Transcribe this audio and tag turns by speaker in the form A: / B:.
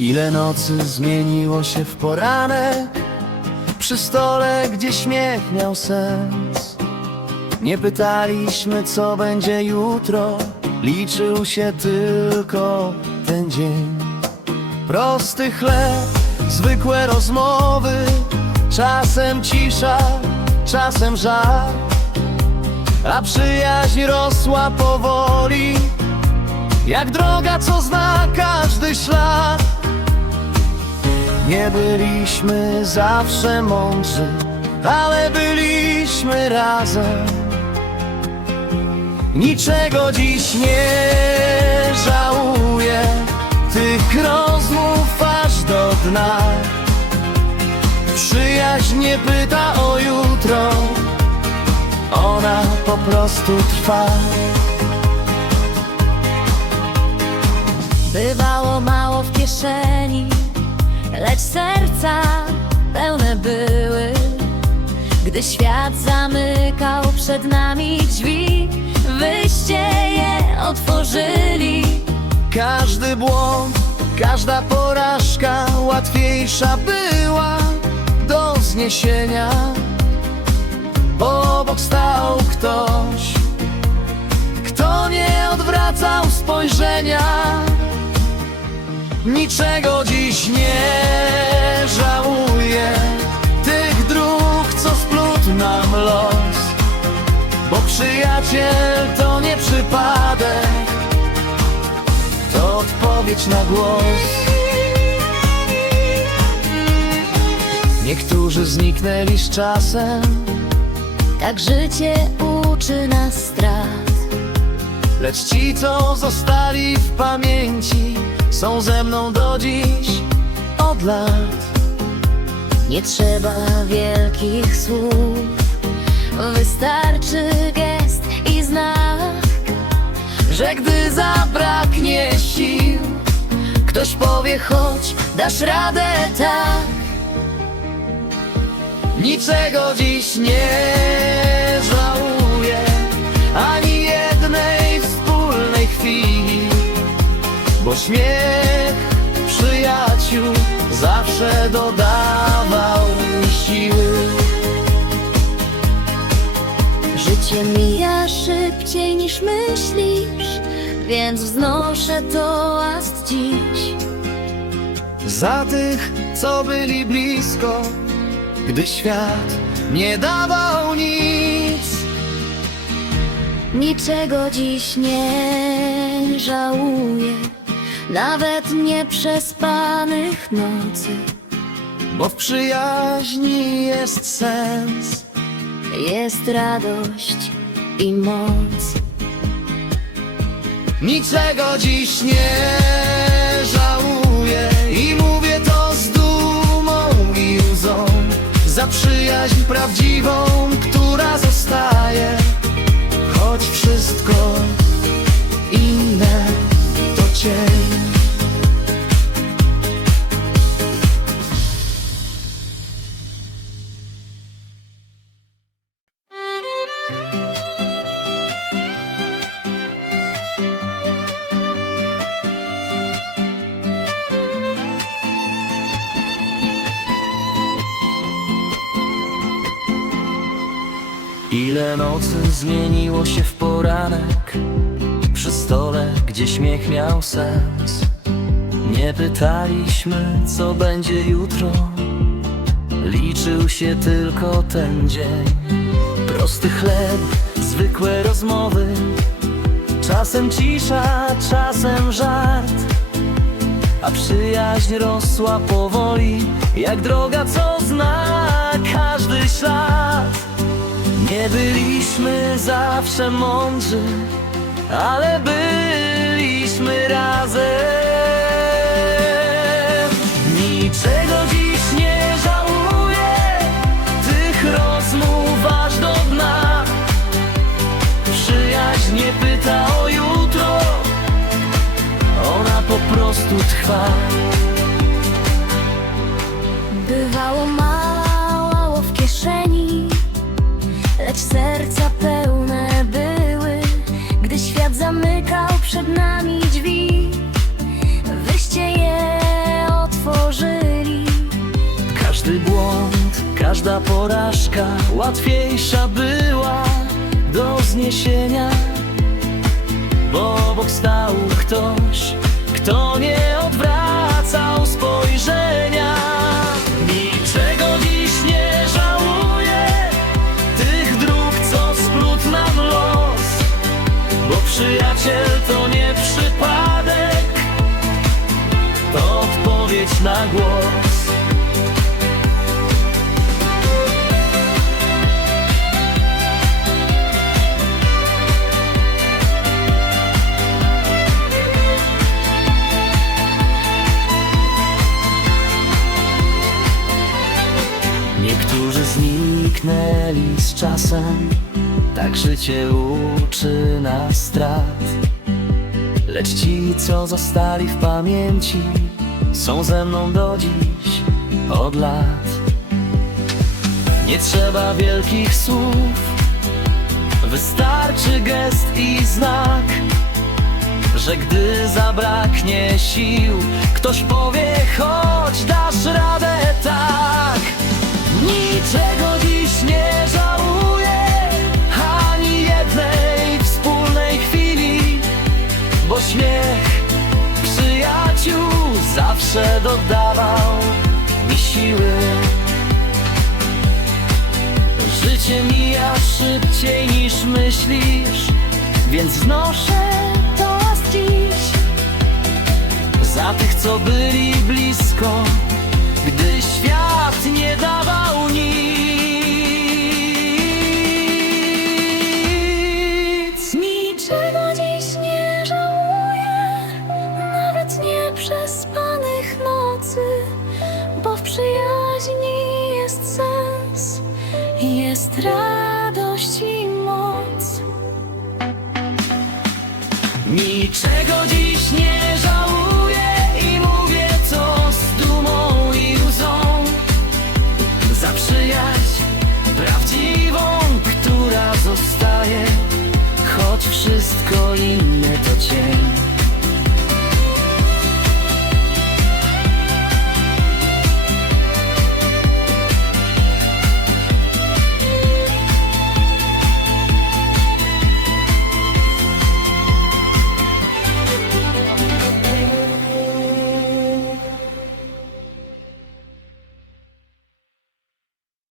A: Ile nocy zmieniło się w poranek Przy stole, gdzie śmiech miał sens. Nie pytaliśmy, co będzie jutro. Liczył się tylko ten dzień. Prosty chleb, zwykłe rozmowy. Czasem cisza, czasem żar. A przyjaźń rosła powoli. Jak droga, co zna Nie byliśmy zawsze mądrzy Ale byliśmy razem. Niczego dziś nie żałuję Tych rozmów aż do dna. Przyjaźń nie pyta o jutro Ona po prostu trwa.
B: Bywało mało w kieszeni, lecz serca pełne były. Gdy świat zamykał przed nami drzwi, wyście je otworzyli.
A: Każdy błąd, każda porażka łatwiejsza była do zniesienia. Bo obok stał ktoś, kto nie odwracał spojrzenia. Niczego dziś nie żałuję, tych dróg, co splótł nam los. Bo przyjaciel to nie przypadek to odpowiedź na głos. Niektórzy zniknęli z czasem,
B: Tak życie uczy nas strat.
A: Lecz ci, co zostali w pamięci, są ze mną do dziś od lat.
B: Nie trzeba wielkich słów, wystarczy gest i znak.
A: Że gdy zabraknie sił, ktoś powie, chodź, dasz radę tak. Niczego dziś nie bo śmiech przyjaciół zawsze dodawał mi siły.
B: Życie mija szybciej niż myślisz, więc wznoszę toast dziś.
A: Za tych, co byli blisko, gdy świat nie dawał nic.
B: Niczego dziś nie żałuję, nawet nieprzespanych nocy.
A: Bo w przyjaźni jest sens.
B: Jest radość i moc.
A: Niczego dziś nie żałuję i mówię to z dumą i łzą. Za przyjaźń prawdziwą, która zostaje, cień. Ile nocy zmieniło się w poranek Przy stole, gdzie śmiech miał sens. Nie pytaliśmy, co będzie jutro. Liczył się tylko ten dzień. Prosty chleb, zwykłe rozmowy. Czasem cisza, czasem żart. A przyjaźń rosła powoli Jak droga, co zna każdy ślad. Nie byliśmy zawsze mądrzy, ale byliśmy razem. Niczego dziś nie żałuję, tych rozmów aż do dna. Przyjaźń nie pyta o jutro, ona po prostu trwa.
B: Bywało mało w kieszeni, lecz serca zamykał przed nami drzwi. Wyście je otworzyli.
A: Każdy błąd, każda porażka Łatwiejsza była do zniesienia. Bo obok stał ktoś, kto nie odwraca przyjaciel to nie przypadek. To odpowiedź na głos. Niektórzy zniknęli z czasem, tak życie uczy nas strat. Lecz ci, co zostali w pamięci, są ze mną do dziś od lat. Nie trzeba wielkich słów, wystarczy gest i znak, że gdy zabraknie sił, ktoś powie, chodź, dasz radę tak. Niczego przyjaciół zawsze dodawał mi siły. Życie mija szybciej niż myślisz, więc znoszę toast dziś za tych, co byli blisko, gdy świat nie dawał nic. 스트라